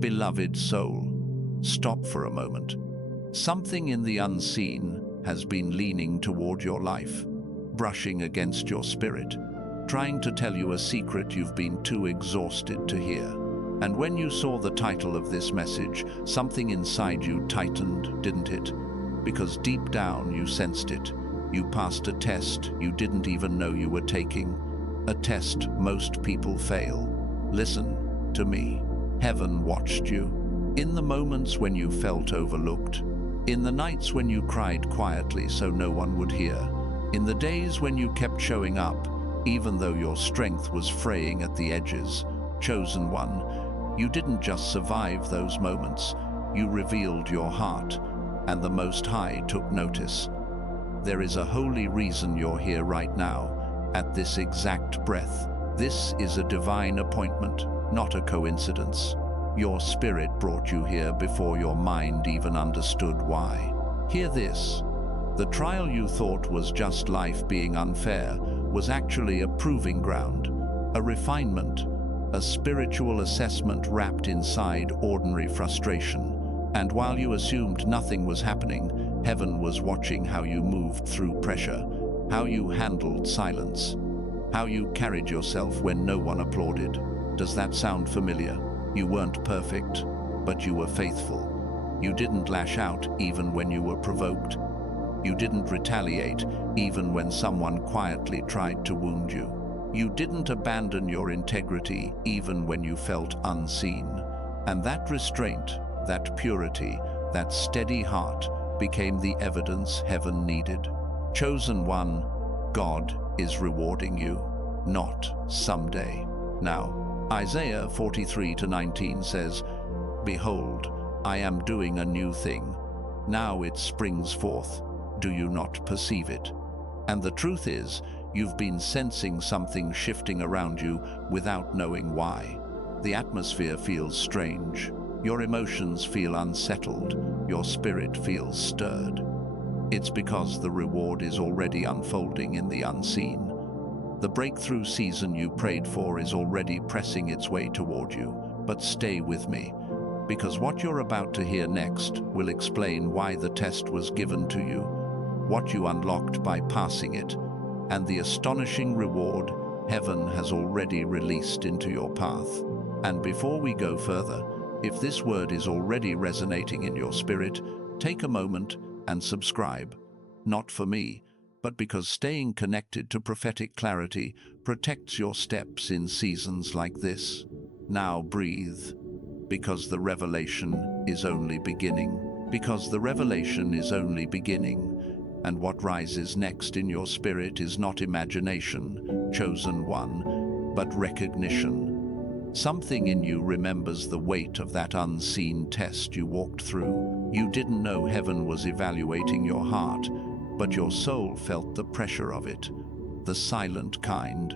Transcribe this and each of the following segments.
Beloved soul, stop for a moment. Something in the unseen has been leaning toward your life, brushing against your spirit, trying to tell you a secret you've been too exhausted to hear. And when you saw the title of this message, something inside you tightened, didn't it? Because deep down you sensed it. You passed a test you didn't even know you were taking. A test most people fail. Listen to me. Heaven watched you. In the moments when you felt overlooked. In the nights when you cried quietly so no one would hear. In the days when you kept showing up, even though your strength was fraying at the edges. Chosen one, you didn't just survive those moments. You revealed your heart, and the Most High took notice. There is a holy reason you're here right now, at this exact breath. This is a divine appointment, not a coincidence. Your spirit brought you here before your mind even understood why. Hear this. The trial you thought was just life being unfair was actually a proving ground, a refinement, a spiritual assessment wrapped inside ordinary frustration. And while you assumed nothing was happening, heaven was watching how you moved through pressure, how you handled silence, how you carried yourself when no one applauded. Does that sound familiar? You weren't perfect, but you were faithful. You didn't lash out even when you were provoked. You didn't retaliate even when someone quietly tried to wound you. You didn't abandon your integrity even when you felt unseen. And that restraint, that purity, that steady heart became the evidence heaven needed. Chosen one, God is rewarding you, not someday. Now, Isaiah 43:19 says, "Behold, I am doing a new thing. Now it springs forth. Do you not perceive it?" And the truth is, you've been sensing something shifting around you without knowing why. The atmosphere feels strange. Your emotions feel unsettled. Your spirit feels stirred. It's because the reward is already unfolding in the unseen. The breakthrough season you prayed for is already pressing its way toward you. But stay with me, because what you're about to hear next will explain why the test was given to you, what you unlocked by passing it, and the astonishing reward heaven has already released into your path. And before we go further, if this word is already resonating in your spirit, take a moment and subscribe. Not for me, but because staying connected to prophetic clarity protects your steps in seasons like this. Now breathe, because the revelation is only beginning. Because the revelation is only beginning. And what rises next in your spirit is not imagination, chosen one, but recognition. Something in you remembers the weight of that unseen test you walked through. You didn't know heaven was evaluating your heart, but your soul felt the pressure of it. The silent kind,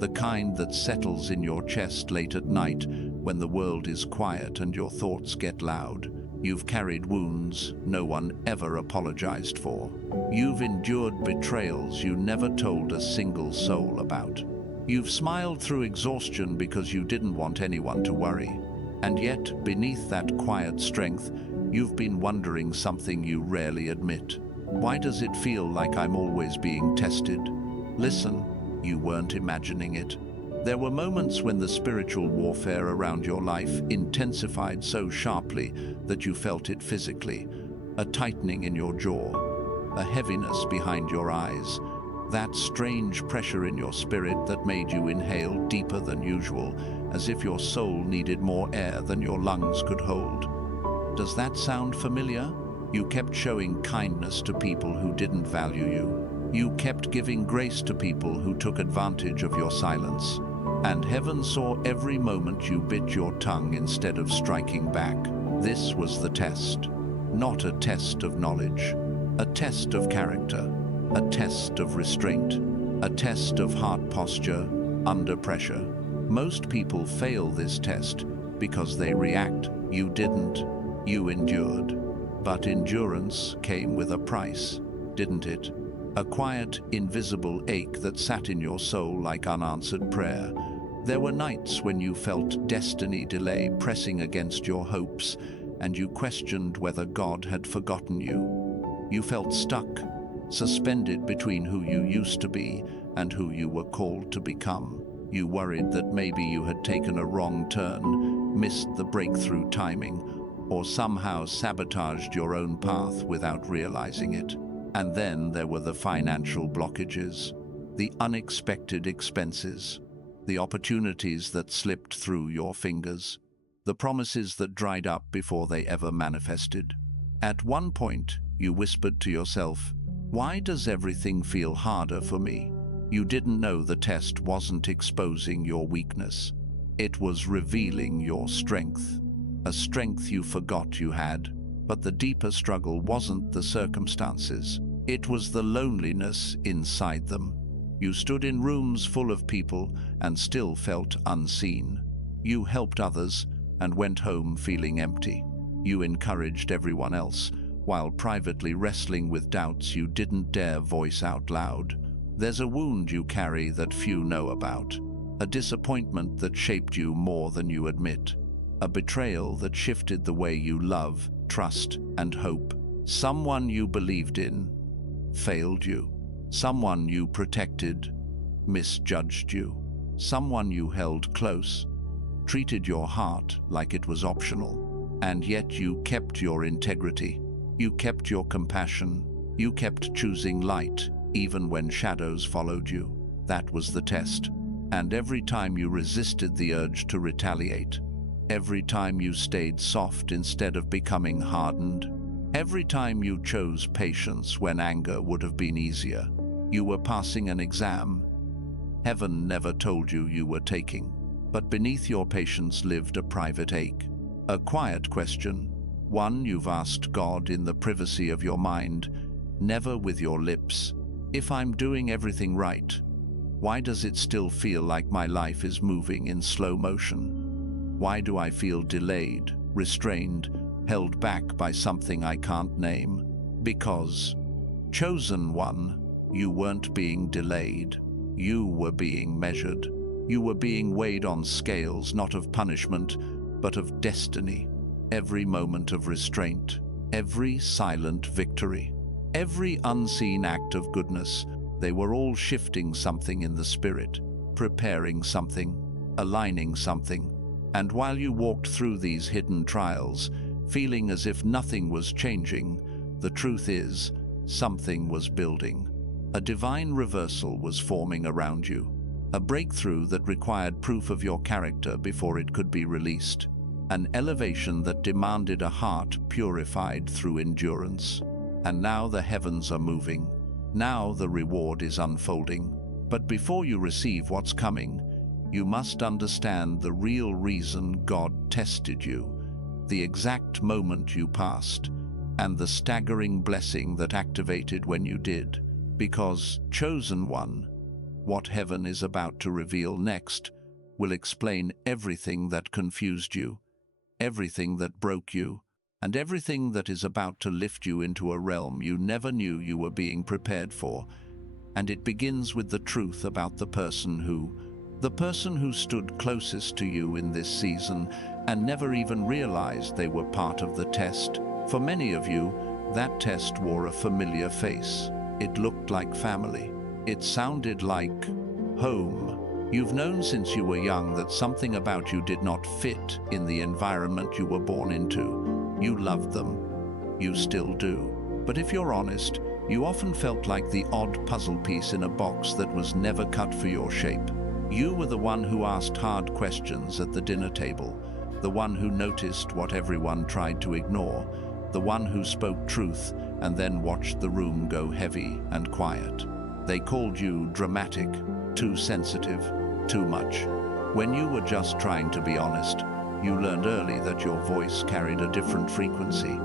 the kind that settles in your chest late at night when the world is quiet and your thoughts get loud. You've carried wounds no one ever apologized for. You've endured betrayals you never told a single soul about. You've smiled through exhaustion because you didn't want anyone to worry. And yet, beneath that quiet strength, you've been wondering something you rarely admit. Why does it feel like I'm always being tested? Listen, you weren't imagining it. There were moments when the spiritual warfare around your life intensified so sharply that you felt it physically. A tightening in your jaw, a heaviness behind your eyes, that strange pressure in your spirit that made you inhale deeper than usual, as if your soul needed more air than your lungs could hold. Does that sound familiar? You kept showing kindness to people who didn't value you. You kept giving grace to people who took advantage of your silence. And heaven saw every moment you bit your tongue instead of striking back. This was the test. Not a test of knowledge, a test of character, a test of restraint, a test of heart posture under pressure. Most people fail this test because they react. You didn't. You endured. But endurance came with a price, didn't it? A quiet, invisible ache that sat in your soul like unanswered prayer. There were nights when you felt destiny delay pressing against your hopes, and you questioned whether God had forgotten you. You felt stuck, suspended between who you used to be and who you were called to become. You worried that maybe you had taken a wrong turn, missed the breakthrough timing, or somehow sabotaged your own path without realizing it. And then there were the financial blockages, the unexpected expenses, the opportunities that slipped through your fingers, the promises that dried up before they ever manifested. At one point, you whispered to yourself, "Why does everything feel harder for me?" You didn't know the test wasn't exposing your weakness. It was revealing your strength, a strength you forgot you had. But the deeper struggle wasn't the circumstances. It was the loneliness inside them. You stood in rooms full of people and still felt unseen. You helped others and went home feeling empty. You encouraged everyone else, while privately wrestling with doubts you didn't dare voice out loud. There's a wound you carry that few know about, a disappointment that shaped you more than you admit, a betrayal that shifted the way you love, trust, and hope. Someone you believed in failed you. Someone you protected misjudged you. Someone you held close treated your heart like it was optional. And yet you kept your integrity. You kept your compassion. You kept choosing light, even when shadows followed you. That was the test. And every time you resisted the urge to retaliate, every time you stayed soft instead of becoming hardened, every time you chose patience when anger would have been easier, you were passing an exam heaven never told you you were taking. But beneath your patience lived a private ache, a quiet question, one you've asked God in the privacy of your mind, never with your lips. If I'm doing everything right, why does it still feel like my life is moving in slow motion? Why do I feel delayed, restrained, held back by something I can't name? Because, chosen one, you weren't being delayed. You were being measured. You were being weighed on scales not of punishment, but of destiny. Every moment of restraint, every silent victory, every unseen act of goodness, they were all shifting something in the spirit, preparing something, aligning something. And while you walked through these hidden trials, feeling as if nothing was changing, the truth is, something was building. A divine reversal was forming around you, a breakthrough that required proof of your character before it could be released, an elevation that demanded a heart purified through endurance. And now the heavens are moving. Now the reward is unfolding. But before you receive what's coming, you must understand the real reason God tested you, the exact moment you passed, and the staggering blessing that activated when you did. Because, chosen one, what heaven is about to reveal next will explain everything that confused you, everything that broke you, and everything that is about to lift you into a realm you never knew you were being prepared for. And it begins with the truth about the person who stood closest to you in this season and never even realized they were part of the test. For many of you, that test wore a familiar face. It looked like family. It sounded like home. You've known since you were young that something about you did not fit in the environment you were born into. You loved them. You still do. But if you're honest, you often felt like the odd puzzle piece in a box that was never cut for your shape. You were the one who asked hard questions at the dinner table, the one who noticed what everyone tried to ignore, the one who spoke truth and then watched the room go heavy and quiet. They called you dramatic, too sensitive, too much. When you were just trying to be honest, you learned early that your voice carried a different frequency.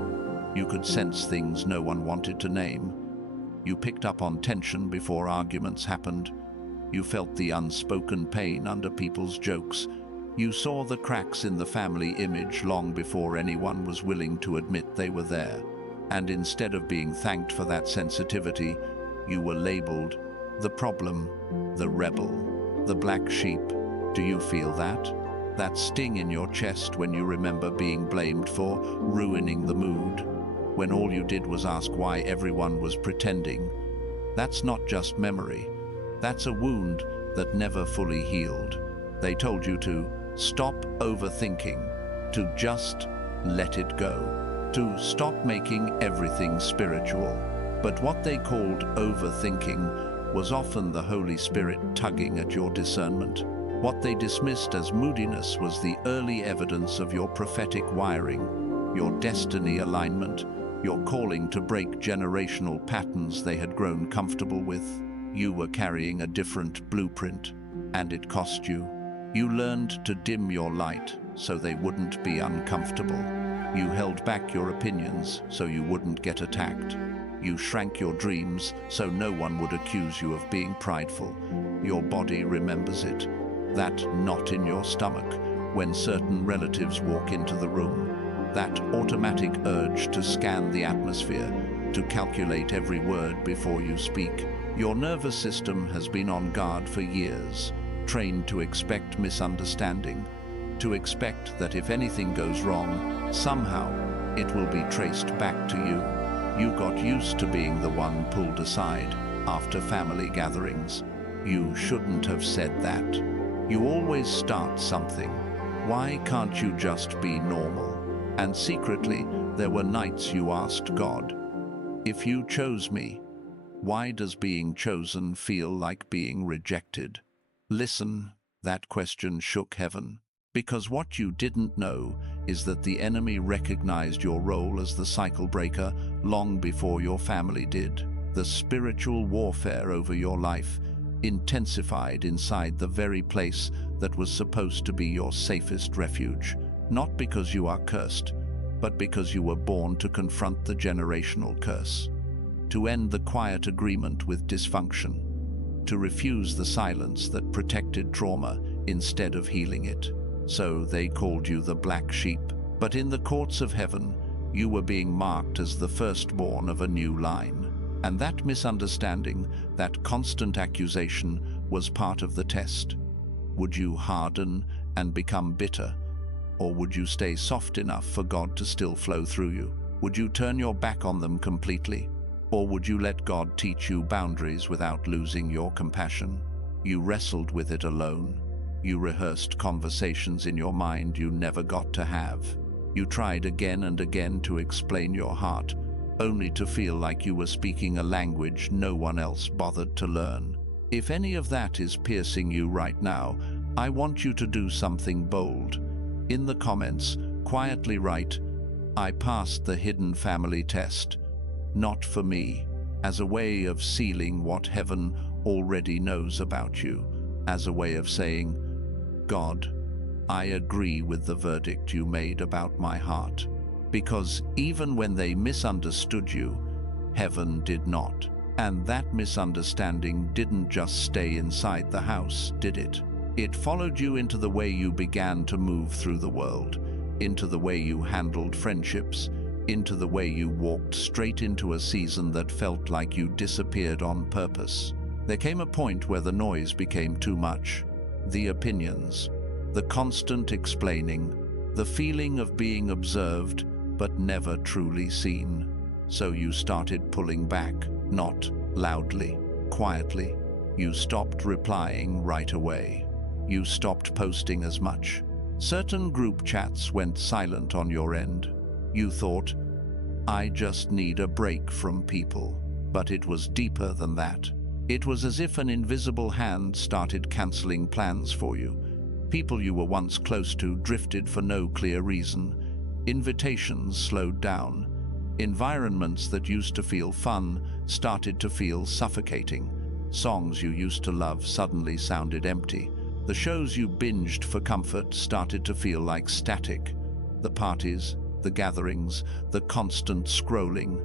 You could sense things no one wanted to name. You picked up on tension before arguments happened. You felt the unspoken pain under people's jokes. You saw the cracks in the family image long before anyone was willing to admit they were there. And instead of being thanked for that sensitivity, you were labeled the problem, the rebel, the black sheep. Do you feel that? That sting in your chest when you remember being blamed for ruining the mood, when all you did was ask why everyone was pretending? That's not just memory. That's a wound that never fully healed. They told you to stop overthinking, to just let it go, to stop making everything spiritual. But what they called overthinking was often the Holy Spirit tugging at your discernment. What they dismissed as moodiness was the early evidence of your prophetic wiring, your destiny alignment, your calling to break generational patterns they had grown comfortable with. You were carrying a different blueprint, and it cost you. You learned to dim your light so they wouldn't be uncomfortable. You held back your opinions so you wouldn't get attacked. You shrank your dreams so no one would accuse you of being prideful. Your body remembers it. That knot in your stomach when certain relatives walk into the room. That automatic urge to scan the atmosphere, to calculate every word before you speak. Your nervous system has been on guard for years, trained to expect misunderstanding, to expect that if anything goes wrong, somehow it will be traced back to you. You got used to being the one pulled aside after family gatherings. You shouldn't have said that. You always start something. Why can't you just be normal? And secretly, there were nights you asked God, if you chose me, why does being chosen feel like being rejected? Listen, that question shook heaven. Because what you didn't know is that the enemy recognized your role as the cycle breaker long before your family did. The spiritual warfare over your life intensified inside the very place that was supposed to be your safest refuge, not because you are cursed, but because you were born to confront the generational curse, to end the quiet agreement with dysfunction, to refuse the silence that protected trauma instead of healing it. So they called you the black sheep, but in the courts of heaven, you were being marked as the firstborn of a new line. And that misunderstanding, that constant accusation, was part of the test. Would you harden and become bitter? Or would you stay soft enough for God to still flow through you? Would you turn your back on them completely? Or would you let God teach you boundaries without losing your compassion? You wrestled with it alone. You rehearsed conversations in your mind you never got to have. You tried again and again to explain your heart, only to feel like you were speaking a language no one else bothered to learn. If any of that is piercing you right now, I want you to do something bold. In the comments, quietly write, I passed the hidden family test, not for me, as a way of sealing what heaven already knows about you, as a way of saying, God, I agree with the verdict you made about my heart. Because even when they misunderstood you, heaven did not. And that misunderstanding didn't just stay inside the house, did it? It followed you into the way you began to move through the world, into the way you handled friendships, into the way you walked straight into a season that felt like you disappeared on purpose. There came a point where the noise became too much. The opinions, the constant explaining, the feeling of being observed but never truly seen. So you started pulling back, not loudly, quietly. You stopped replying right away. You stopped posting as much. Certain group chats went silent on your end. You thought, I just need a break from people. But it was deeper than that. It was as if an invisible hand started canceling plans for you. People you were once close to drifted for no clear reason. Invitations slowed down. Environments that used to feel fun started to feel suffocating. Songs you used to love suddenly sounded empty. The shows you binged for comfort started to feel like static. The parties, the gatherings, the constant scrolling.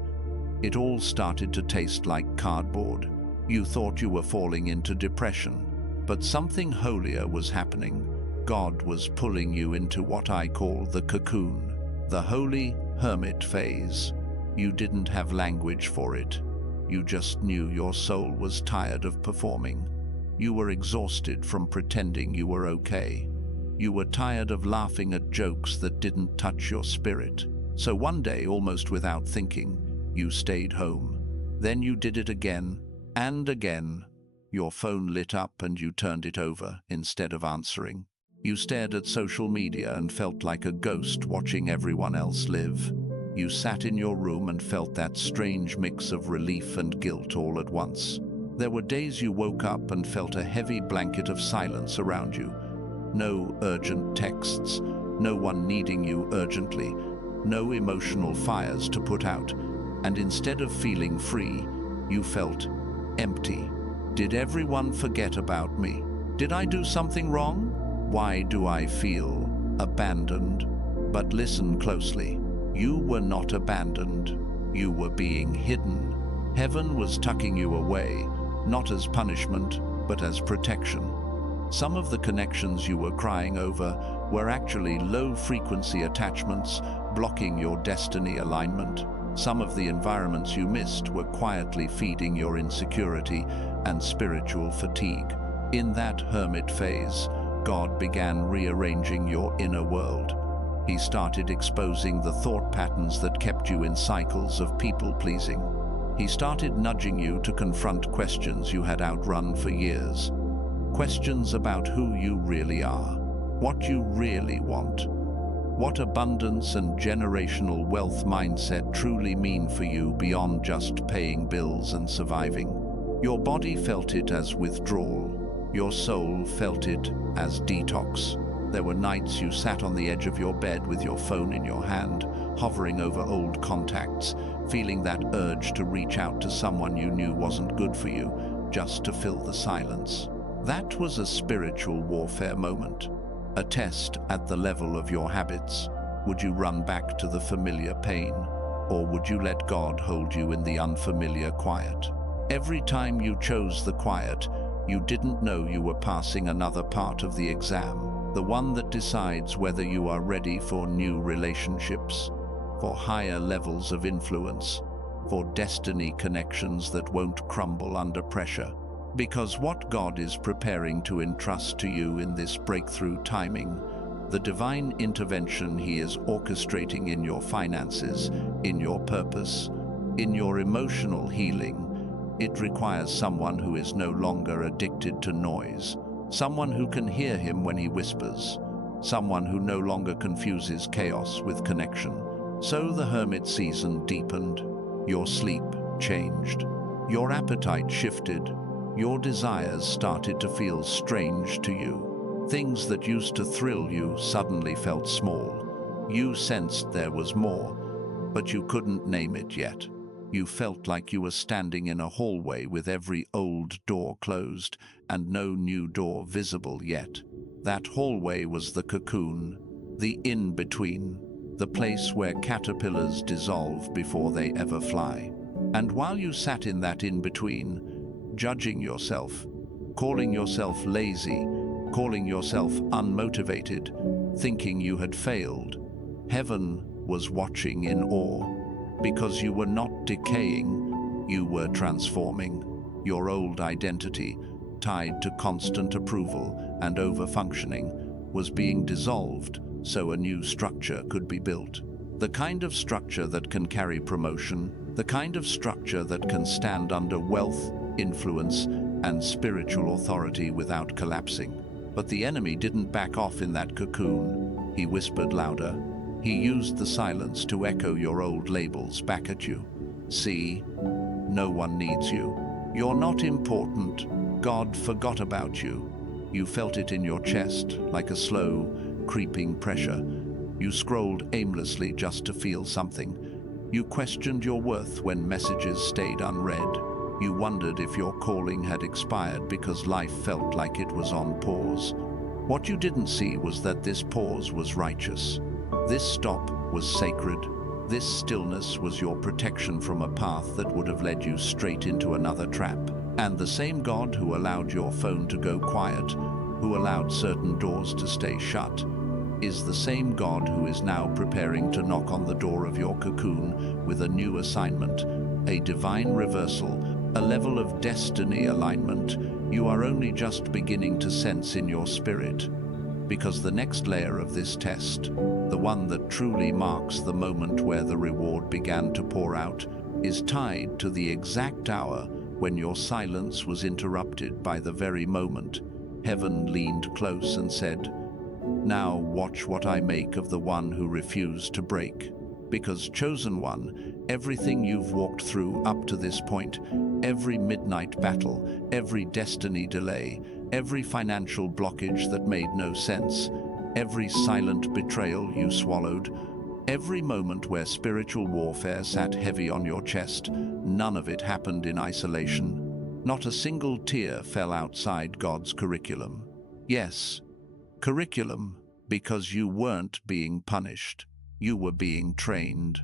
It all started to taste like cardboard. You thought you were falling into depression, but something holier was happening. God was pulling you into what I call the cocoon, the holy hermit phase. You didn't have language for it. You just knew your soul was tired of performing. You were exhausted from pretending you were okay. You were tired of laughing at jokes that didn't touch your spirit. So one day, almost without thinking, you stayed home. Then you did it again and again. Your phone lit up and you turned it over instead of answering. You stared at social media and felt like a ghost watching everyone else live. You sat in your room and felt that strange mix of relief and guilt all at once. There were days you woke up and felt a heavy blanket of silence around you. No urgent texts, no one needing you urgently, no emotional fires to put out, and instead of feeling free, you felt empty. Did everyone forget about me? Did I do something wrong? Why do I feel abandoned? But listen closely. You were not abandoned. You were being hidden. Heaven was tucking you away, not as punishment, but as protection. Some of the connections you were crying over were actually low-frequency attachments blocking your destiny alignment. Some of the environments you missed were quietly feeding your insecurity and spiritual fatigue. In that hermit phase, God began rearranging your inner world. He started exposing the thought patterns that kept you in cycles of people-pleasing. He started nudging you to confront questions you had outrun for years. Questions about who you really are, what you really want, what abundance and generational wealth mindset truly mean for you beyond just paying bills and surviving. Your body felt it as withdrawal. Your soul felt it as detox. There were nights you sat on the edge of your bed with your phone in your hand, hovering over old contacts, feeling that urge to reach out to someone you knew wasn't good for you, just to fill the silence. That was a spiritual warfare moment, a test at the level of your habits. Would you run back to the familiar pain, or would you let God hold you in the unfamiliar quiet? Every time you chose the quiet, you didn't know you were passing another part of the exam, the one that decides whether you are ready for new relationships, for higher levels of influence, for destiny connections that won't crumble under pressure. Because what God is preparing to entrust to you in this breakthrough timing, the divine intervention He is orchestrating in your finances, in your purpose, in your emotional healing, it requires someone who is no longer addicted to noise, someone who can hear Him when He whispers, someone who no longer confuses chaos with connection. So the hermit season deepened, your sleep changed, your appetite shifted, your desires started to feel strange to you. Things that used to thrill you suddenly felt small. You sensed there was more, but you couldn't name it yet. You felt like you were standing in a hallway with every old door closed and no new door visible yet. That hallway was the cocoon, the in-between, the place where caterpillars dissolve before they ever fly. And while you sat in that in-between, judging yourself, calling yourself lazy, calling yourself unmotivated, thinking you had failed, heaven was watching in awe. Because you were not decaying, you were transforming. Your old identity, tied to constant approval and over-functioning, was being dissolved so a new structure could be built. The kind of structure that can carry promotion, the kind of structure that can stand under wealth, influence, and spiritual authority without collapsing. But the enemy didn't back off in that cocoon. He whispered louder. He used the silence to echo your old labels back at you. See, no one needs you. You're not important. God forgot about you. You felt it in your chest, like a slow, creeping pressure. You scrolled aimlessly just to feel something. You questioned your worth when messages stayed unread. You wondered if your calling had expired because life felt like it was on pause. What you didn't see was that this pause was righteous. This stop was sacred. This stillness was your protection from a path that would have led you straight into another trap. And the same God who allowed your phone to go quiet, who allowed certain doors to stay shut, is the same God who is now preparing to knock on the door of your cocoon with a new assignment, a divine reversal, a level of destiny alignment you are only just beginning to sense in your spirit, because the next layer of this test, the one that truly marks the moment where the reward began to pour out, is tied to the exact hour when your silence was interrupted by the very moment heaven leaned close and said, "Now watch what I make of the one who refused to break." Because, chosen one, everything you've walked through up to this point, every midnight battle, every destiny delay, every financial blockage that made no sense, every silent betrayal you swallowed, every moment where spiritual warfare sat heavy on your chest, none of it happened in isolation. Not a single tear fell outside God's curriculum. Yes, curriculum, because you weren't being punished. You were being trained.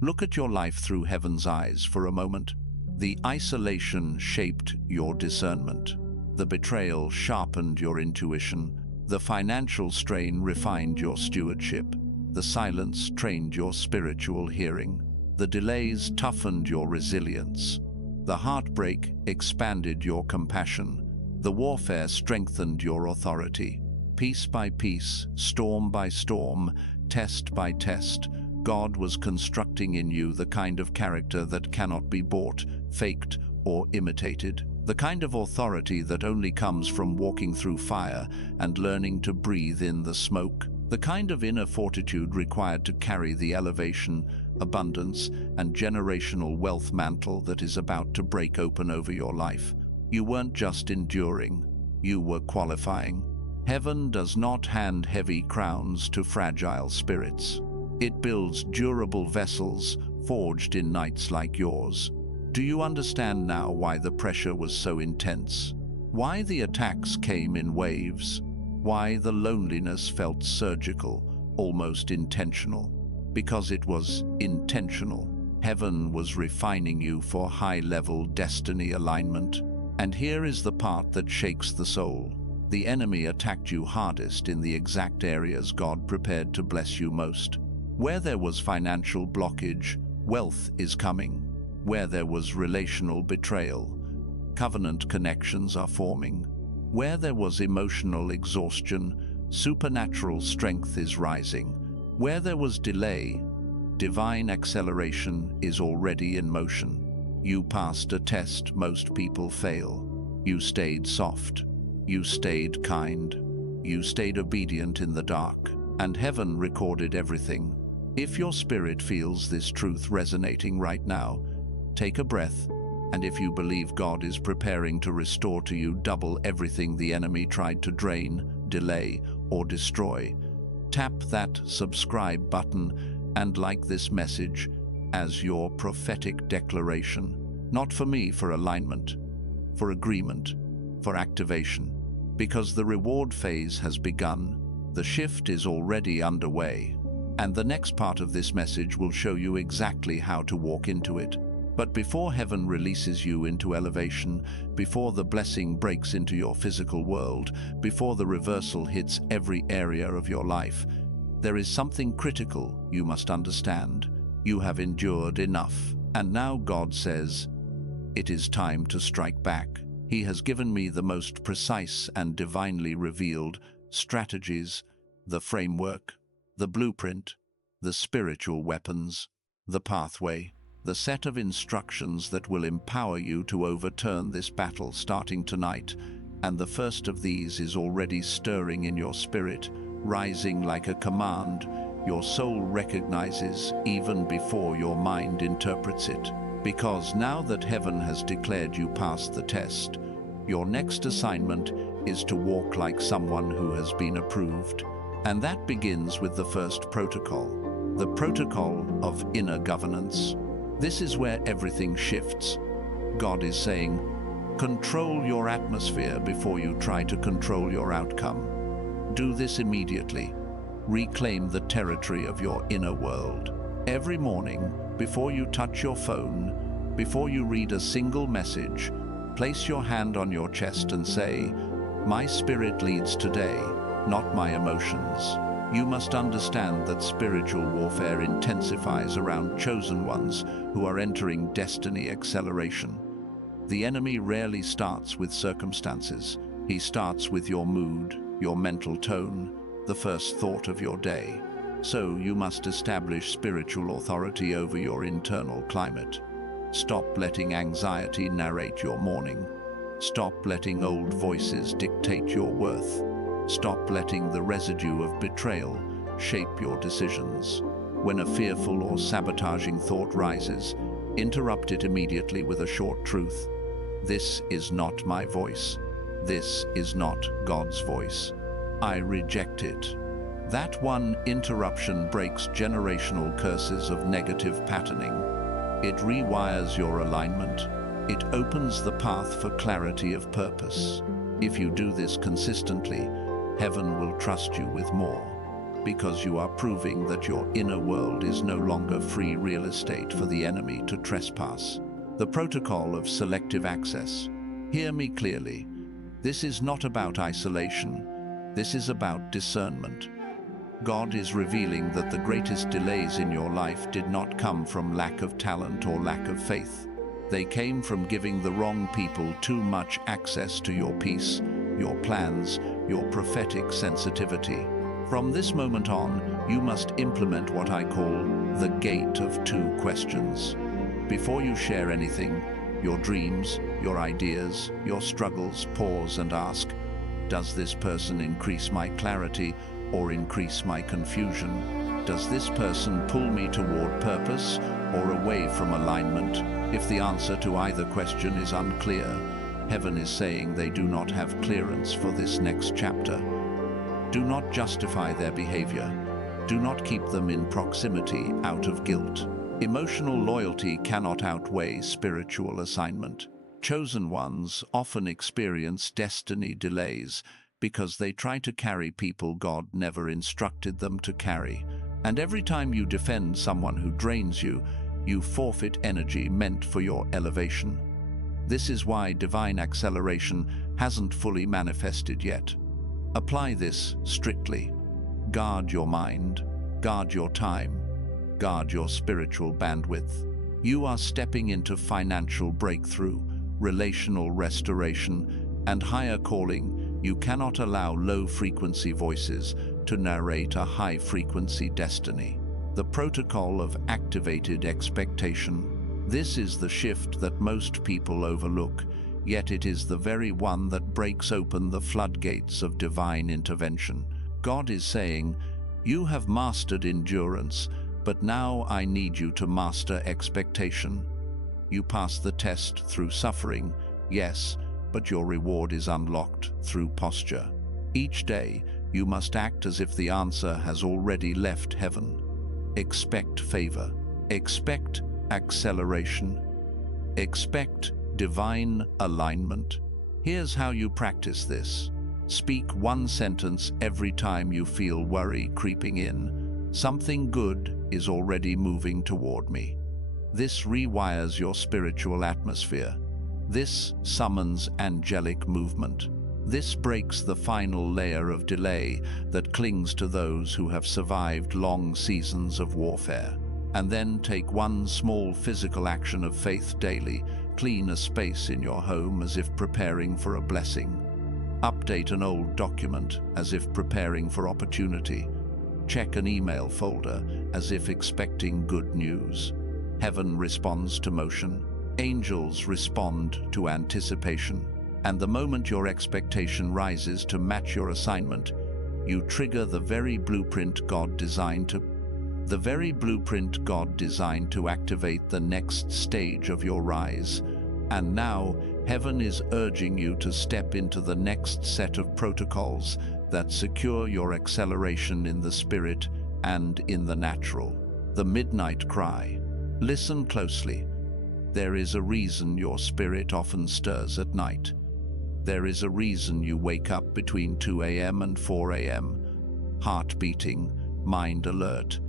Look at your life through heaven's eyes for a moment. The isolation shaped your discernment. The betrayal sharpened your intuition. The financial strain refined your stewardship. The silence trained your spiritual hearing. The delays toughened your resilience. The heartbreak expanded your compassion. The warfare strengthened your authority. Piece by piece, storm by storm, test by test, God was constructing in you the kind of character that cannot be bought, faked, or imitated. The kind of authority that only comes from walking through fire and learning to breathe in the smoke. The kind of inner fortitude required to carry the elevation, abundance, and generational wealth mantle that is about to break open over your life. You weren't just enduring, you were qualifying. Heaven does not hand heavy crowns to fragile spirits. It builds durable vessels forged in nights like yours. Do you understand now why the pressure was so intense? Why the attacks came in waves? Why the loneliness felt surgical, almost intentional? Because it was intentional. Heaven was refining you for high-level destiny alignment. And here is the part that shakes the soul. The enemy attacked you hardest in the exact areas God prepared to bless you most. Where there was financial blockage, wealth is coming. Where there was relational betrayal, covenant connections are forming. Where there was emotional exhaustion, supernatural strength is rising. Where there was delay, divine acceleration is already in motion. You passed a test most people fail. You stayed soft. You stayed kind. You stayed obedient in the dark. And heaven recorded everything. If your spirit feels this truth resonating right now, take a breath, and if you believe God is preparing to restore to you double everything the enemy tried to drain, delay, or destroy, tap that subscribe button and like this message as your prophetic declaration. Not for me, for alignment, for agreement, for activation. Because the reward phase has begun, the shift is already underway. And the next part of this message will show you exactly how to walk into it. But before heaven releases you into elevation, before the blessing breaks into your physical world, before the reversal hits every area of your life, there is something critical you must understand. You have endured enough. And now God says, it is time to strike back. He has given me the most precise and divinely revealed strategies, the framework, the blueprint, the spiritual weapons, the pathway, the set of instructions that will empower you to overturn this battle starting tonight. And the first of these is already stirring in your spirit, rising like a command your soul recognizes even before your mind interprets it. Because now that heaven has declared you passed the test, your next assignment is to walk like someone who has been approved. And that begins with the first protocol, the protocol of inner governance. This is where everything shifts. God is saying, control your atmosphere before you try to control your outcome. Do this immediately. Reclaim the territory of your inner world. Every morning, before you touch your phone, before you read a single message, place your hand on your chest and say, my spirit leads today, not my emotions. You must understand that spiritual warfare intensifies around chosen ones who are entering destiny acceleration. The enemy rarely starts with circumstances. He starts with your mood, your mental tone, the first thought of your day. So you must establish spiritual authority over your internal climate. Stop letting anxiety narrate your morning. Stop letting old voices dictate your worth. Stop letting the residue of betrayal shape your decisions. When a fearful or sabotaging thought rises, interrupt it immediately with a short truth. This is not my voice. This is not God's voice. I reject it. That one interruption breaks generational curses of negative patterning. It rewires your alignment. It opens the path for clarity of purpose. If you do this consistently, heaven will trust you with more, because you are proving that your inner world is no longer free real estate for the enemy to trespass. The protocol of selective access. Hear me clearly. This is not about isolation. This is about discernment. God is revealing that the greatest delays in your life did not come from lack of talent or lack of faith. They came from giving the wrong people too much access to your peace, your plans, your prophetic sensitivity. From this moment on, you must implement what I call the gate of two questions. Before you share anything, your dreams, your ideas, your struggles, pause and ask, does this person increase my clarity or increase my confusion? Does this person pull me toward purpose or away from alignment? If the answer to either question is unclear, heaven is saying they do not have clearance for this next chapter. Do not justify their behavior. Do not keep them in proximity out of guilt. Emotional loyalty cannot outweigh spiritual assignment. Chosen ones often experience destiny delays because they try to carry people God never instructed them to carry. And every time you defend someone who drains you, you forfeit energy meant for your elevation. This is why divine acceleration hasn't fully manifested yet. Apply this strictly. Guard your mind, guard your time, guard your spiritual bandwidth. You are stepping into financial breakthrough, relational restoration, and higher calling. You cannot allow low-frequency voices to narrate a high-frequency destiny. The protocol of activated expectation. This is the shift that most people overlook, yet it is the very one that breaks open the floodgates of divine intervention. God is saying, you have mastered endurance, but now I need you to master expectation. You pass the test through suffering, yes, but your reward is unlocked through posture. Each day, you must act as if the answer has already left heaven. Expect favor. Expect acceleration. Expect divine alignment. Here's how you practice this. Speak one sentence every time you feel worry creeping in. Something good is already moving toward me. This rewires your spiritual atmosphere. This summons angelic movement. This breaks the final layer of delay that clings to those who have survived long seasons of warfare. And then take one small physical action of faith daily. Clean a space in your home as if preparing for a blessing. Update an old document as if preparing for opportunity. Check an email folder as if expecting good news. Heaven responds to motion. Angels respond to anticipation. And the moment your expectation rises to match your assignment, you trigger the very blueprint God designed to activate the next stage of your rise. And now, heaven is urging you to step into the next set of protocols that secure your acceleration in the spirit and in the natural. The midnight cry. Listen closely. There is a reason your spirit often stirs at night. There is a reason you wake up between 2 a.m. and 4 a.m., heart beating, mind alert,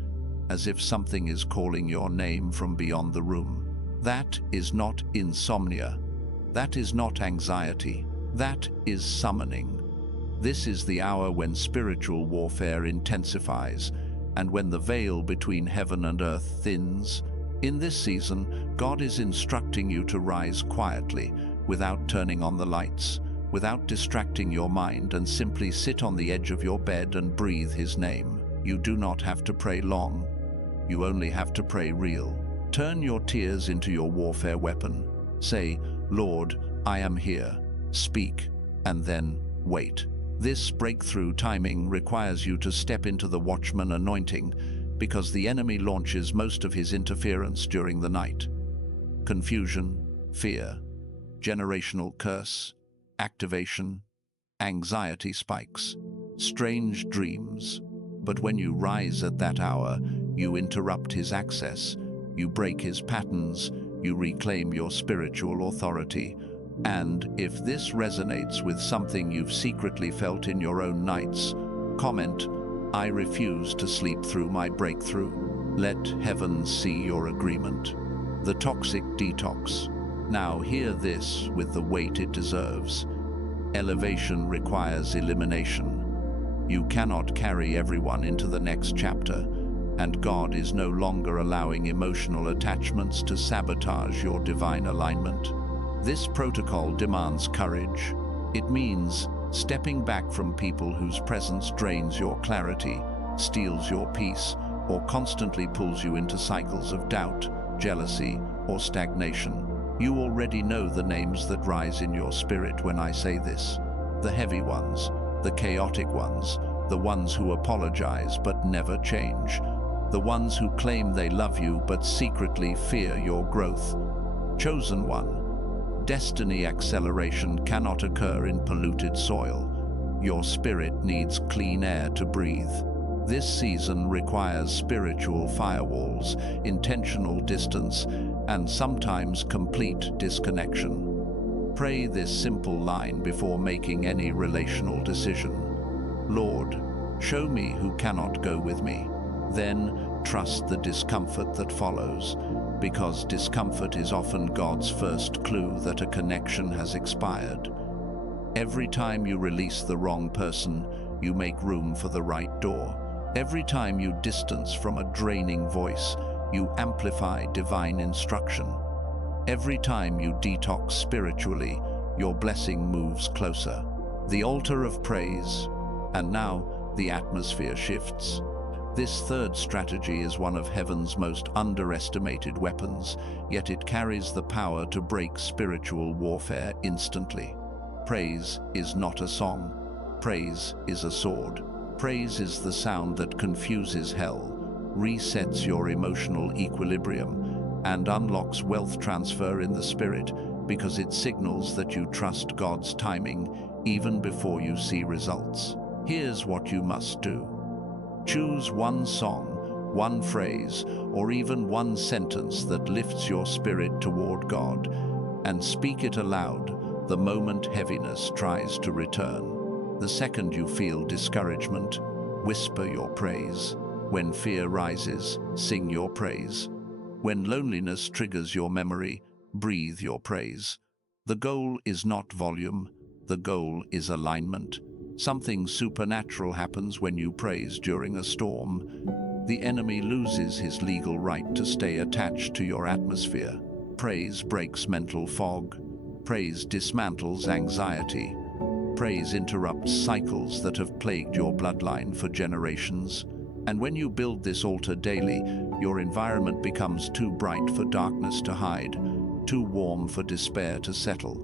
as if something is calling your name from beyond the room. That is not insomnia. That is not anxiety. That is summoning. This is the hour when spiritual warfare intensifies, and when the veil between heaven and earth thins. In this season, God is instructing you to rise quietly, without turning on the lights, without distracting your mind, and simply sit on the edge of your bed and breathe His name. You do not have to pray long. You only have to pray real. Turn your tears into your warfare weapon. Say, "Lord, I am here." Speak, and then wait. This breakthrough timing requires you to step into the watchman anointing, because the enemy launches most of his interference during the night. Confusion, fear, generational curse, activation, anxiety spikes, strange dreams. But when you rise at that hour, you interrupt his access, you break his patterns, you reclaim your spiritual authority. And if this resonates with something you've secretly felt in your own nights, comment, "I refuse to sleep through my breakthrough." Let heaven see your agreement. The toxic detox. Now hear this with the weight it deserves. Elevation requires elimination. You cannot carry everyone into the next chapter, and God is no longer allowing emotional attachments to sabotage your divine alignment. This protocol demands courage. It means stepping back from people whose presence drains your clarity, steals your peace, or constantly pulls you into cycles of doubt, jealousy, or stagnation. You already know the names that rise in your spirit when I say this. The heavy ones, the chaotic ones, the ones who apologize but never change, the ones who claim they love you but secretly fear your growth. Chosen one. Destiny acceleration cannot occur in polluted soil. Your spirit needs clean air to breathe. This season requires spiritual firewalls, intentional distance, and sometimes complete disconnection. Pray this simple line before making any relational decision. "Lord, show me who cannot go with me." Then trust the discomfort that follows, because discomfort is often God's first clue that a connection has expired. Every time you release the wrong person, you make room for the right door. Every time you distance from a draining voice, you amplify divine instruction. Every time you detox spiritually, your blessing moves closer. The altar of praise, and now the atmosphere shifts. This third strategy is one of heaven's most underestimated weapons, yet it carries the power to break spiritual warfare instantly. Praise is not a song. Praise is a sword. Praise is the sound that confuses hell, resets your emotional equilibrium, and unlocks wealth transfer in the spirit, because it signals that you trust God's timing even before you see results. Here's what you must do. Choose one song, one phrase, or even one sentence that lifts your spirit toward God, and speak it aloud the moment heaviness tries to return. The second you feel discouragement, whisper your praise. When fear rises, sing your praise. When loneliness triggers your memory, breathe your praise. The goal is not volume, the goal is alignment. Something supernatural happens when you praise during a storm. The enemy loses his legal right to stay attached to your atmosphere. Praise breaks mental fog. Praise dismantles anxiety. Praise interrupts cycles that have plagued your bloodline for generations. And when you build this altar daily, your environment becomes too bright for darkness to hide, too warm for despair to settle,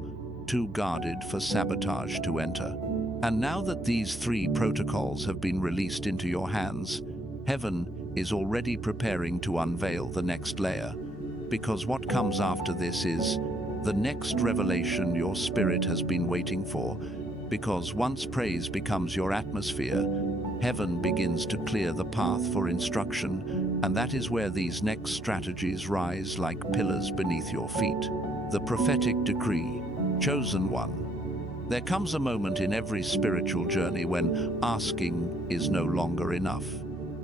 too guarded for sabotage to enter. And now that these three protocols have been released into your hands, heaven is already preparing to unveil the next layer, because what comes after this is the next revelation your spirit has been waiting for, because once praise becomes your atmosphere, heaven begins to clear the path for instruction, and that is where these next strategies rise like pillars beneath your feet. The prophetic decree, chosen one. There comes a moment in every spiritual journey when asking is no longer enough.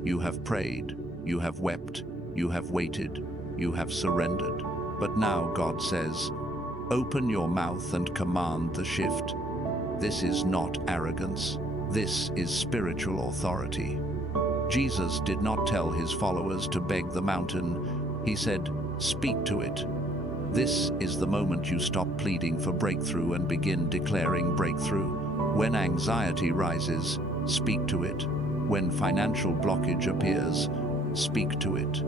You have prayed, you have wept, you have waited, you have surrendered. But now God says, open your mouth and command the shift. This is not arrogance. This is spiritual authority. Jesus did not tell his followers to beg the mountain. He said, "Speak to it." This is the moment you stop pleading for breakthrough and begin declaring breakthrough. When anxiety rises, speak to it. When financial blockage appears, speak to it.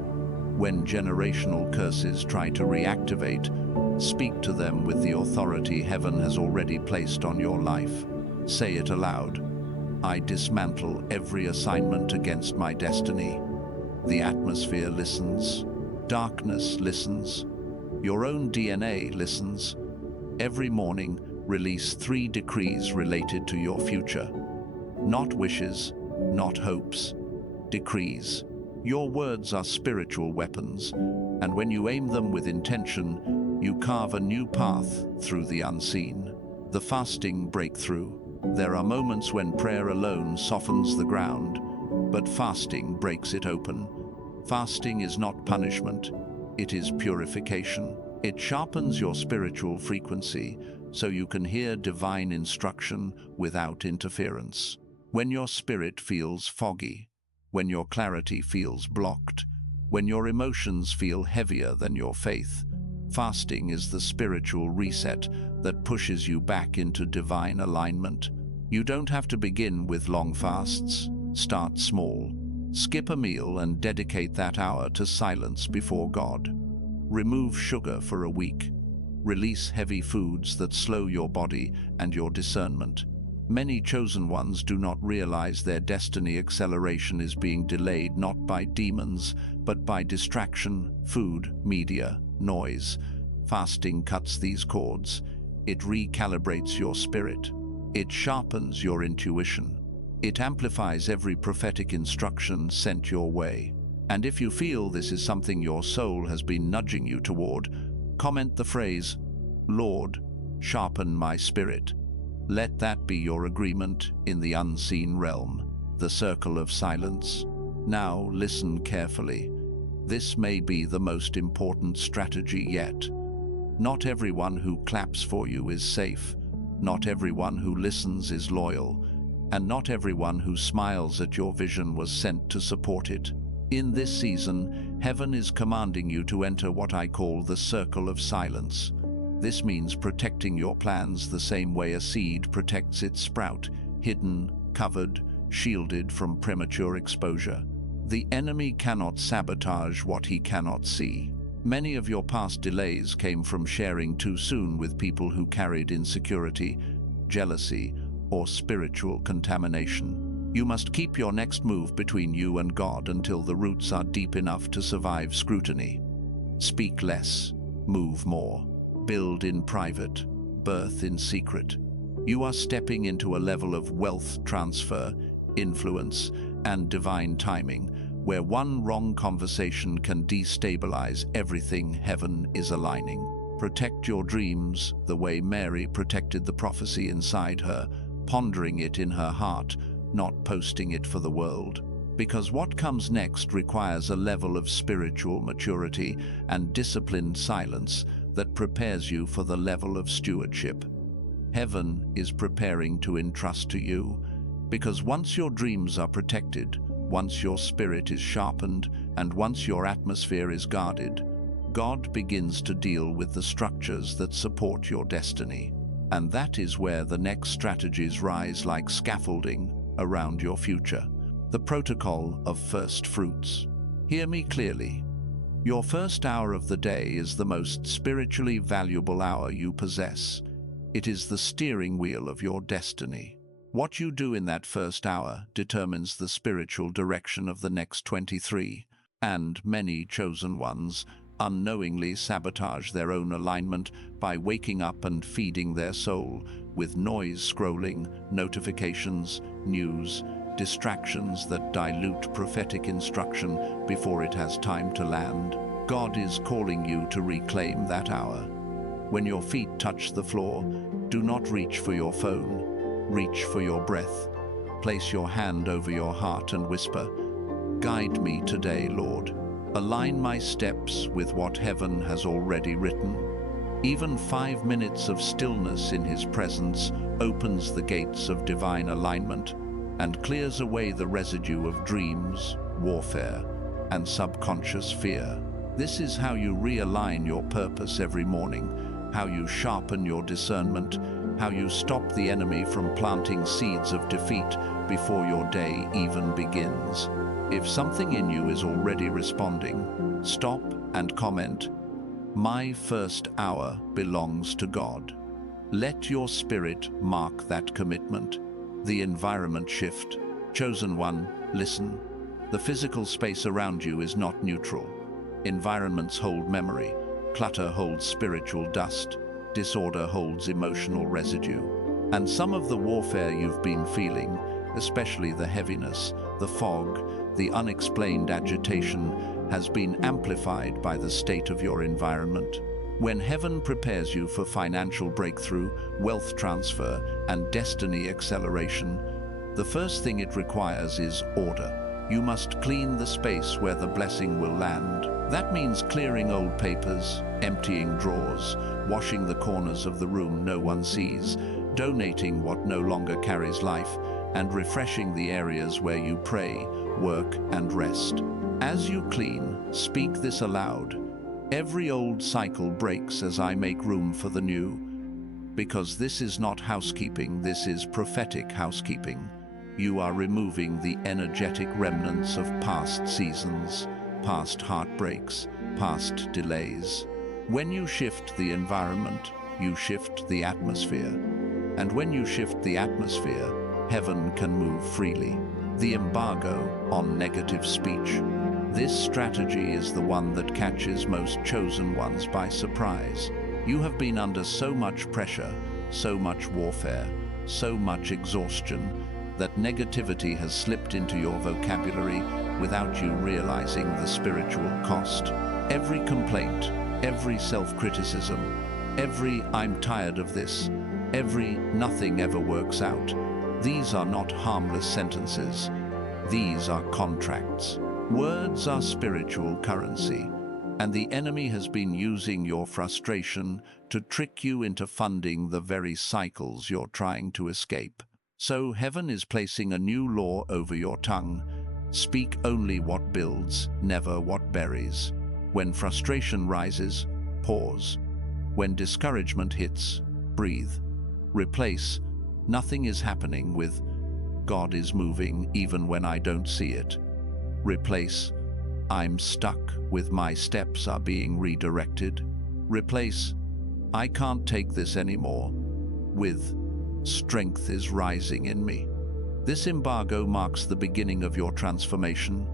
When generational curses try to reactivate, speak to them with the authority heaven has already placed on your life. Say it aloud. I dismantle every assignment against my destiny. The atmosphere listens. Darkness listens. Your own DNA listens. Every morning, release 3 decrees related to your future. Not wishes, not hopes. Decrees. Your words are spiritual weapons, and when you aim them with intention, you carve a new path through the unseen. The fasting breakthrough. There are moments when prayer alone softens the ground, but fasting breaks it open. Fasting is not punishment, it is purification. It sharpens your spiritual frequency so you can hear divine instruction without interference. When your spirit feels foggy, when your clarity feels blocked, when your emotions feel heavier than your faith, fasting is the spiritual reset that pushes you back into divine alignment. You don't have to begin with long fasts. Start small. Skip a meal and dedicate that hour to silence before God. Remove sugar for a week. Release heavy foods that slow your body and your discernment. Many chosen ones do not realize their destiny acceleration is being delayed not by demons, but by distraction, food, media, noise. Fasting cuts these cords. It recalibrates your spirit. It sharpens your intuition. It amplifies every prophetic instruction sent your way. And if you feel this is something your soul has been nudging you toward, comment the phrase, "Lord, sharpen my spirit." Let that be your agreement in the unseen realm, the circle of silence. Now listen carefully. This may be the most important strategy yet. Not everyone who claps for you is safe. Not everyone who listens is loyal. And not everyone who smiles at your vision was sent to support it. In this season, heaven is commanding you to enter what I call the circle of silence. This means protecting your plans the same way a seed protects its sprout, hidden, covered, shielded from premature exposure. The enemy cannot sabotage what he cannot see. Many of your past delays came from sharing too soon with people who carried insecurity, jealousy, or spiritual contamination. You must keep your next move between you and God until the roots are deep enough to survive scrutiny. Speak less, move more. Build in private, birth in secret. You are stepping into a level of wealth transfer, influence, and divine timing, where one wrong conversation can destabilize everything heaven is aligning. Protect your dreams the way Mary protected the prophecy inside her, pondering it in her heart, not posting it for the world. Because what comes next requires a level of spiritual maturity and disciplined silence that prepares you for the level of stewardship. Heaven is preparing to entrust to you, because once your dreams are protected, once your spirit is sharpened, and once your atmosphere is guarded, God begins to deal with the structures that support your destiny. And that is where the next strategies rise like scaffolding around your future. The protocol of first fruits. Hear me clearly. Your first hour of the day is the most spiritually valuable hour you possess. It is the steering wheel of your destiny. What you do in that first hour determines the spiritual direction of the next 23, and many chosen ones unknowingly sabotage their own alignment by waking up and feeding their soul with noise, scrolling, notifications, news, distractions that dilute prophetic instruction before it has time to land. God is calling you to reclaim that hour. When your feet touch the floor, do not reach for your phone. Reach for your breath. Place your hand over your heart and whisper, "Guide me today, Lord. Align my steps with what heaven has already written." Even 5 minutes of stillness in His presence opens the gates of divine alignment and clears away the residue of dreams, warfare, and subconscious fear. This is how you realign your purpose every morning, how you sharpen your discernment, how you stop the enemy from planting seeds of defeat before your day even begins. If something in you is already responding, stop and comment, "My first hour belongs to God." Let your spirit mark that commitment. The environment shift. Chosen one, listen. The physical space around you is not neutral. Environments hold memory. Clutter holds spiritual dust. Disorder holds emotional residue. And some of the warfare you've been feeling, especially the heaviness, the fog, the unexplained agitation, has been amplified by the state of your environment. When heaven prepares you for financial breakthrough, wealth transfer, and destiny acceleration, the first thing it requires is order. You must clean the space where the blessing will land. That means clearing old papers, emptying drawers, washing the corners of the room no one sees, donating what no longer carries life, and refreshing the areas where you pray, work, and rest. As you clean, speak this aloud. Every old cycle breaks as I make room for the new. Because this is not housekeeping, this is prophetic housekeeping. You are removing the energetic remnants of past seasons, past heartbreaks, past delays. When you shift the environment, you shift the atmosphere. And when you shift the atmosphere, heaven can move freely. The embargo on negative speech. This strategy is the one that catches most chosen ones by surprise. You have been under so much pressure, so much warfare, so much exhaustion, that negativity has slipped into your vocabulary without you realizing the spiritual cost. Every complaint, every self-criticism, every "I'm tired of this," every "nothing ever works out," these are not harmless sentences. These are contracts. Words are spiritual currency, and the enemy has been using your frustration to trick you into funding the very cycles you're trying to escape. So heaven is placing a new law over your tongue. Speak only what builds, never what buries. When frustration rises, pause. When discouragement hits, breathe. Replace "nothing is happening" with "God is moving even when I don't see it." Replace "I'm stuck" with "my steps are being redirected." Replace "I can't take this anymore" with "strength is rising in me." This embargo marks the beginning of your transformation.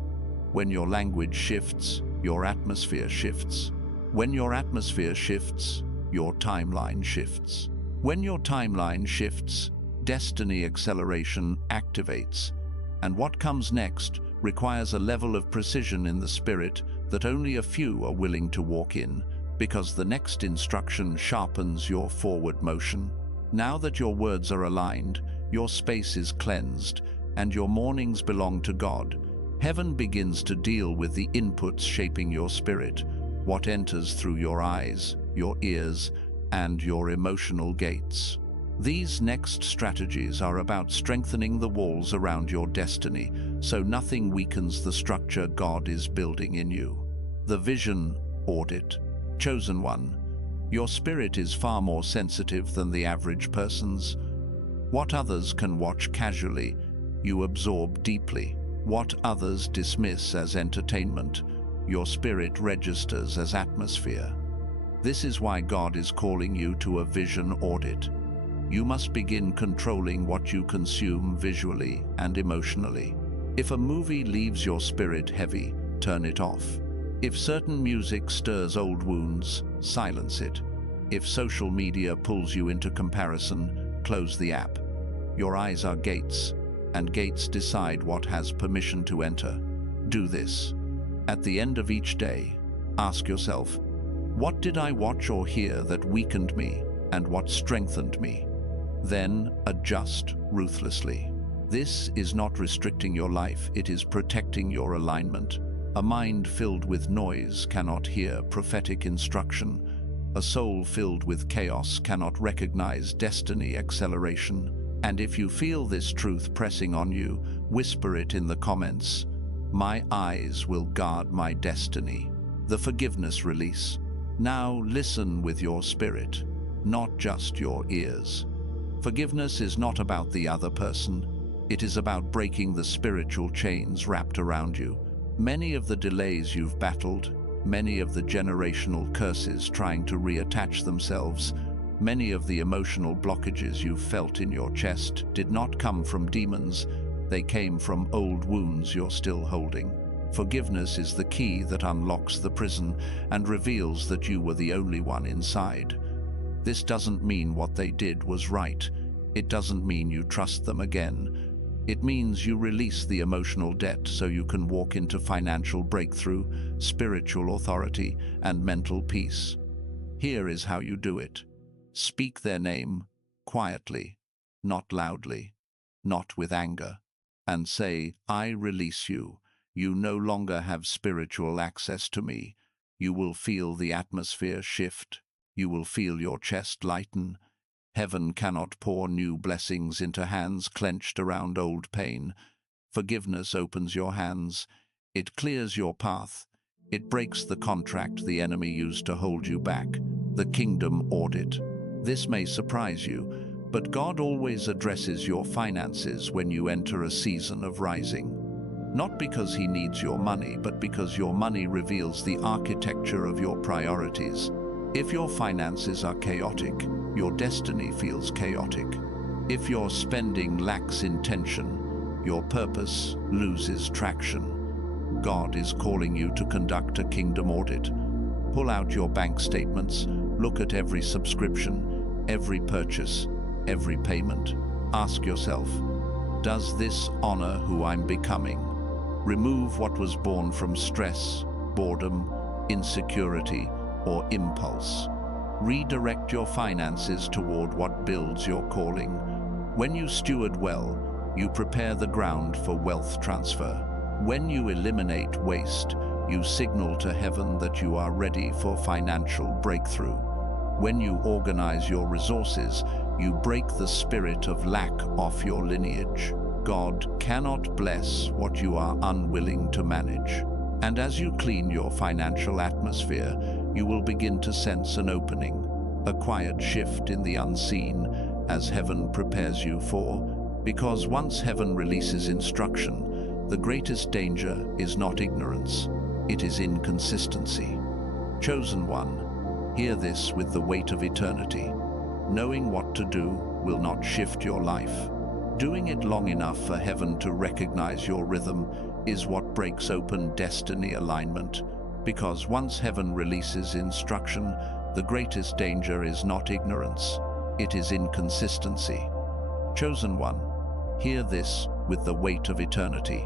When your language shifts, your atmosphere shifts. When your atmosphere shifts, your timeline shifts. When your timeline shifts, destiny acceleration activates. And what comes next requires a level of precision in the spirit that only a few are willing to walk in, because the next instruction sharpens your forward motion. Now that your words are aligned, your space is cleansed, and your mornings belong to God, heaven begins to deal with the inputs shaping your spirit, what enters through your eyes, your ears, and your emotional gates. These next strategies are about strengthening the walls around your destiny, so nothing weakens the structure God is building in you. The vision audit. Chosen one, your spirit is far more sensitive than the average person's. What others can watch casually, you absorb deeply. What others dismiss as entertainment, your spirit registers as atmosphere. This is why God is calling you to a vision audit. You must begin controlling what you consume visually and emotionally. If a movie leaves your spirit heavy, turn it off. If certain music stirs old wounds, silence it. If social media pulls you into comparison, close the app. Your eyes are gates, and gates decide what has permission to enter. Do this. At the end of each day, ask yourself, what did I watch or hear that weakened me, and what strengthened me? Then adjust ruthlessly. This is not restricting your life, it is protecting your alignment. A mind filled with noise cannot hear prophetic instruction. A soul filled with chaos cannot recognize destiny acceleration. And if you feel this truth pressing on you, whisper it in the comments. My eyes will guard my destiny. the forgiveness release. Now listen with your spirit, not just your ears. Forgiveness is not about the other person. It is about breaking the spiritual chains wrapped around you. Many of the delays you've battled, many of the generational curses trying to reattach themselves, many of the emotional blockages you've felt in your chest did not come from demons. They came from old wounds you're still holding. Forgiveness is the key that unlocks the prison and reveals that you were the only one inside. This doesn't mean what they did was right. It doesn't mean you trust them again. It means you release the emotional debt so you can walk into financial breakthrough, spiritual authority, and mental peace. Here is how you do it. Speak their name quietly, not loudly, not with anger, and say, "I release you. You no longer have spiritual access to me." You will feel the atmosphere shift. You will feel your chest lighten. Heaven cannot pour new blessings into hands clenched around old pain. Forgiveness opens your hands. It clears your path. It breaks the contract the enemy used to hold you back, the kingdom audit. This may surprise you, but God always addresses your finances when you enter a season of rising. Not because He needs your money, but because your money reveals the architecture of your priorities. If your finances are chaotic, your destiny feels chaotic. If your spending lacks intention, your purpose loses traction. God is calling you to conduct a kingdom audit. Pull out your bank statements, look at every subscription, every purchase, every payment. Ask yourself, does this honor who I'm becoming? Remove what was born from stress, boredom, insecurity, or impulse. Redirect your finances toward what builds your calling. When you steward well, you prepare the ground for wealth transfer. When you eliminate waste, you signal to heaven that you are ready for financial breakthrough. When you organize your resources, you break the spirit of lack off your lineage. God cannot bless what you are unwilling to manage. And as you clean your financial atmosphere, you will begin to sense an opening, a quiet shift in the unseen as heaven prepares you for. Because once heaven releases instruction, the greatest danger is not ignorance, it is inconsistency. Chosen one, hear this with the weight of eternity. Knowing what to do will not shift your life. Doing it long enough for heaven to recognize your rhythm is what breaks open destiny alignment. Because once heaven releases instruction, the greatest danger is not ignorance, it is inconsistency. Chosen one, hear this with the weight of eternity.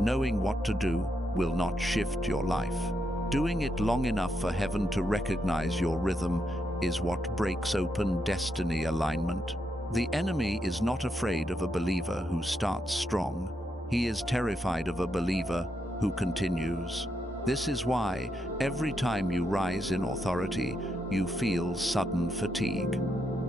Knowing what to do will not shift your life. Doing it long enough for heaven to recognize your rhythm is what breaks open destiny alignment. The enemy is not afraid of a believer who starts strong. He is terrified of a believer who continues. This is why every time you rise in authority, you feel sudden fatigue.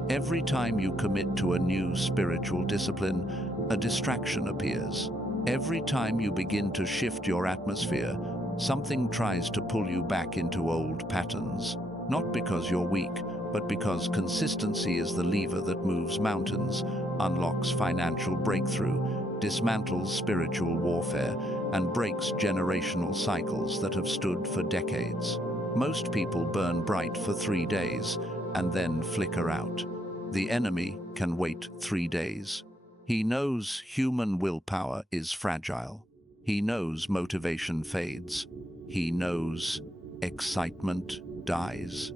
Every time you commit to a new spiritual discipline, a distraction appears. Every time you begin to shift your atmosphere, something tries to pull you back into old patterns. Not because you're weak, but because consistency is the lever that moves mountains, unlocks financial breakthrough, dismantles spiritual warfare, and breaks generational cycles that have stood for decades. Most people burn bright for 3 days and then flicker out. The enemy can wait 3 days. He knows human willpower is fragile. He knows motivation fades. He knows excitement dies.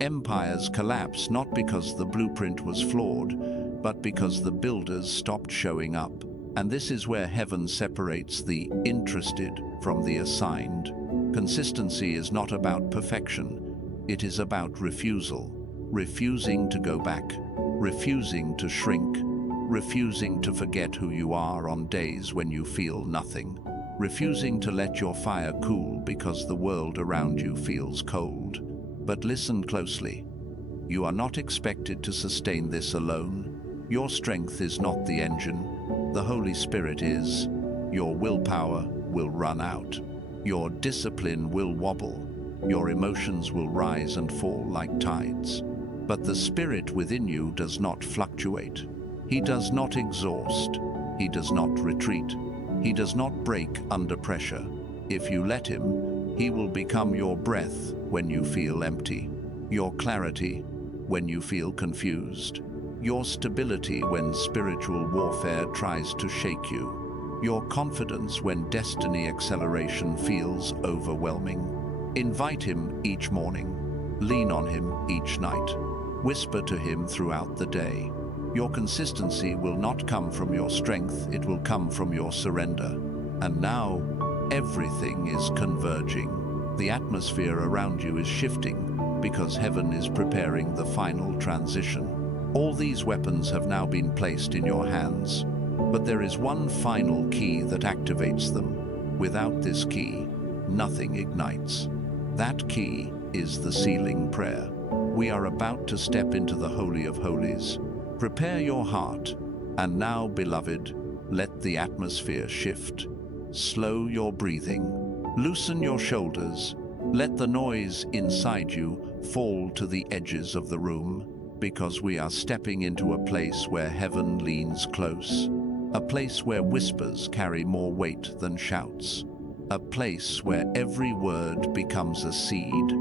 Empires collapse not because the blueprint was flawed, but because the builders stopped showing up. And this is where heaven separates the interested from the assigned. Consistency is not about perfection. It is about refusal. Refusing to go back. Refusing to shrink. Refusing to forget who you are on days when you feel nothing. Refusing to let your fire cool because the world around you feels cold. But listen closely. You are not expected to sustain this alone. Your strength is not the engine. The Holy Spirit is. Your willpower will run out. Your discipline will wobble. Your emotions will rise and fall like tides. But the spirit within you does not fluctuate. He does not exhaust. He does not retreat. He does not break under pressure. If you let him, he will become your breath when you feel empty, your clarity when you feel confused, your stability when spiritual warfare tries to shake you, your confidence when destiny acceleration feels overwhelming. Invite him each morning. Lean on him each night. Whisper to him throughout the day. Your consistency will not come from your strength, it will come from your surrender. And now, everything is converging. The atmosphere around you is shifting because heaven is preparing the final transition. All these weapons have now been placed in your hands, but there is one final key that activates them. Without this key, nothing ignites. That key is the sealing prayer. We are about to step into the Holy of Holies. Prepare your heart, and now, beloved, let the atmosphere shift. Slow your breathing. Loosen your shoulders. Let the noise inside you fall to the edges of the room, because we are stepping into a place where heaven leans close. A place where whispers carry more weight than shouts. A place where every word becomes a seed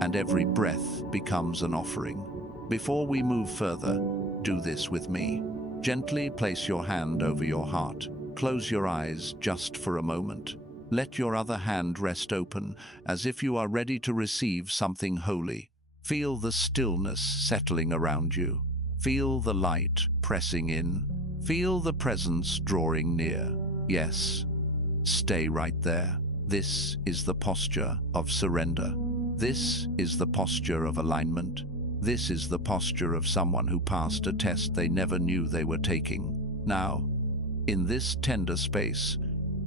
and every breath becomes an offering. Before we move further, do this with me. Gently place your hand over your heart. Close your eyes just for a moment. Let your other hand rest open, as if you are ready to receive something holy. Feel the stillness settling around you. Feel the light pressing in. Feel the presence drawing near. Yes, stay right there. This is the posture of surrender. This is the posture of alignment. This is the posture of someone who passed a test they never knew they were taking. Now, in this tender space,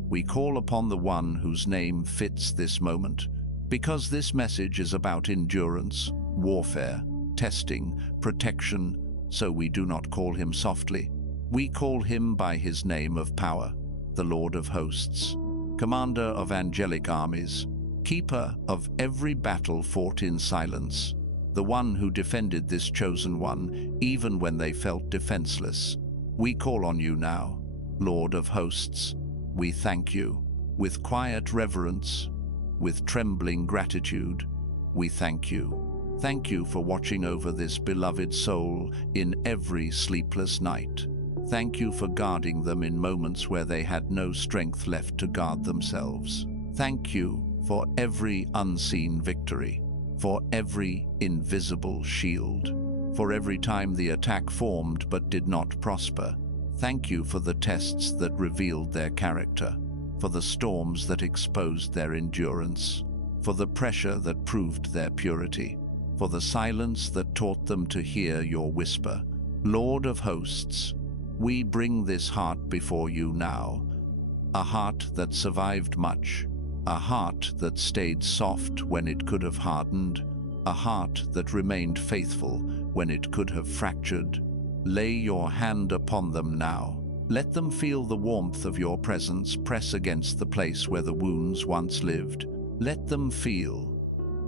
we call upon the one whose name fits this moment, because this message is about endurance, warfare, testing, protection, so we do not call him softly. We call him by his name of power, the Lord of hosts, commander of angelic armies, keeper of every battle fought in silence, the one who defended this chosen one even when they felt defenseless. We call on you now, Lord of hosts. We thank you. With quiet reverence, with trembling gratitude, we thank you. Thank you for watching over this beloved soul in every sleepless night. Thank you for guarding them in moments where they had no strength left to guard themselves. Thank you for every unseen victory, for every invisible shield, for every time the attack formed but did not prosper. Thank you for the tests that revealed their character, for the storms that exposed their endurance, for the pressure that proved their purity, for the silence that taught them to hear your whisper. Lord of hosts, we bring this heart before you now, a heart that survived much, a heart that stayed soft when it could have hardened, a heart that remained faithful when it could have fractured. Lay your hand upon them now. Let them feel the warmth of your presence press against the place where the wounds once lived. Let them feel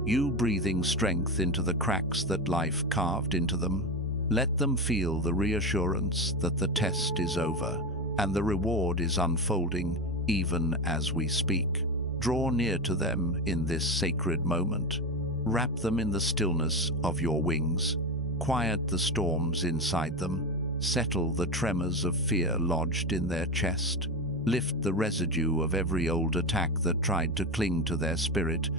you breathing strength into the cracks that life carved into them. Let them feel the reassurance that the test is over and the reward is unfolding even as we speak. Draw near to them in this sacred moment. Wrap them in the stillness of your wings. Quiet the storms inside them. Settle the tremors of fear lodged in their chest. Lift the residue of every old attack that tried to cling to their spirit.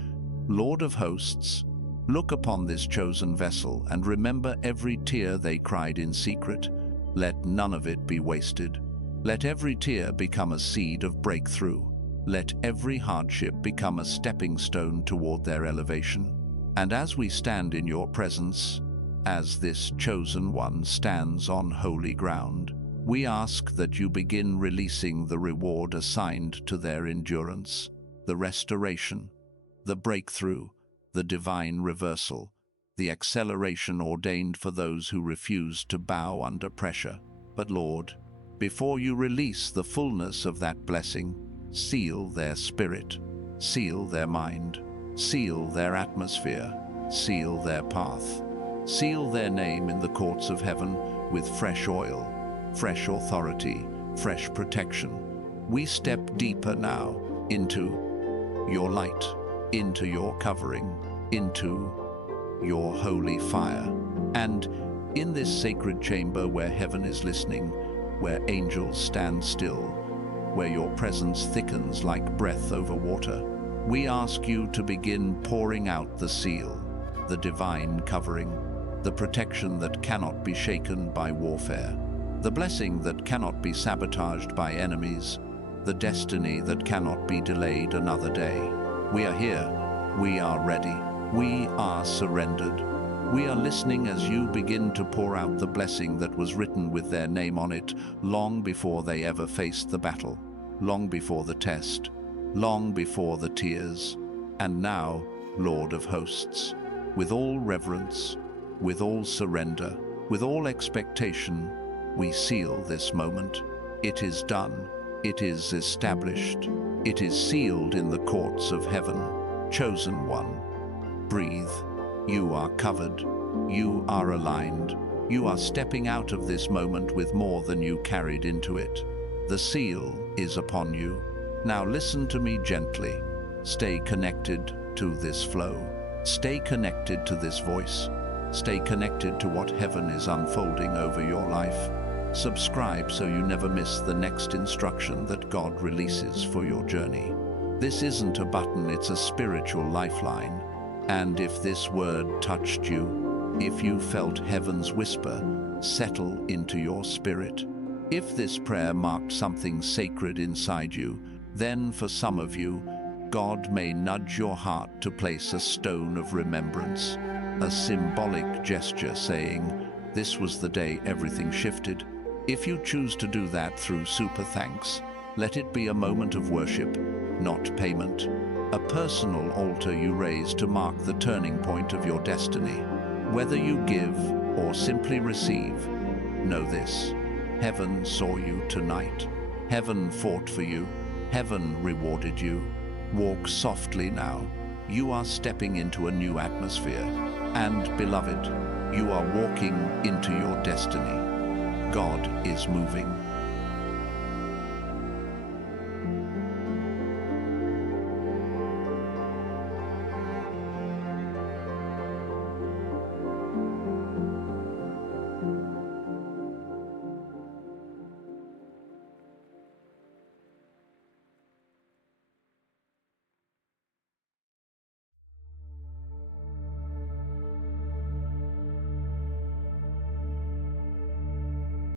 Lord of hosts, look upon this chosen vessel and remember every tear they cried in secret. Let none of it be wasted. Let every tear become a seed of breakthrough. Let every hardship become a stepping stone toward their elevation. And as we stand in your presence, as this chosen one stands on holy ground, we ask that you begin releasing the reward assigned to their endurance, the restoration, the breakthrough, the divine reversal, the acceleration ordained for those who refuse to bow under pressure. But Lord, before you release the fullness of that blessing, seal their spirit, seal their mind. Seal their atmosphere, seal their path, seal their name in the courts of heaven with fresh oil, fresh authority, fresh protection. We step deeper now into your light, into your covering, into your holy fire. And in this sacred chamber where heaven is listening, where angels stand still, where your presence thickens like breath over water, we ask you to begin pouring out the seal, the divine covering, the protection that cannot be shaken by warfare, the blessing that cannot be sabotaged by enemies, the destiny that cannot be delayed another day. We are here, we are ready, we are surrendered. We are listening as you begin to pour out the blessing that was written with their name on it long before they ever faced the battle, long before the test, long before the tears. And now, Lord of hosts, with all reverence, with all surrender, with all expectation, we seal this moment. It is done. It is established. It is sealed in the courts of heaven. Chosen one, breathe. You are covered. You are aligned. You are stepping out of this moment with more than you carried into it. The seal is upon you. Now listen to me gently. Stay connected to this flow. Stay connected to this voice. Stay connected to what heaven is unfolding over your life. Subscribe so you never miss the next instruction that God releases for your journey. This isn't a button, it's a spiritual lifeline. And if this word touched you, if you felt heaven's whisper settle into your spirit, if this prayer marked something sacred inside you, then for some of you, God may nudge your heart to place a stone of remembrance, a symbolic gesture saying, this was the day everything shifted. If you choose to do that through super thanks, let it be a moment of worship, not payment. A personal altar you raise to mark the turning point of your destiny. Whether you give or simply receive, know this: heaven saw you tonight. Heaven fought for you. Heaven rewarded you. Walk softly now. You are stepping into a new atmosphere. And, beloved, you are walking into your destiny. God is moving.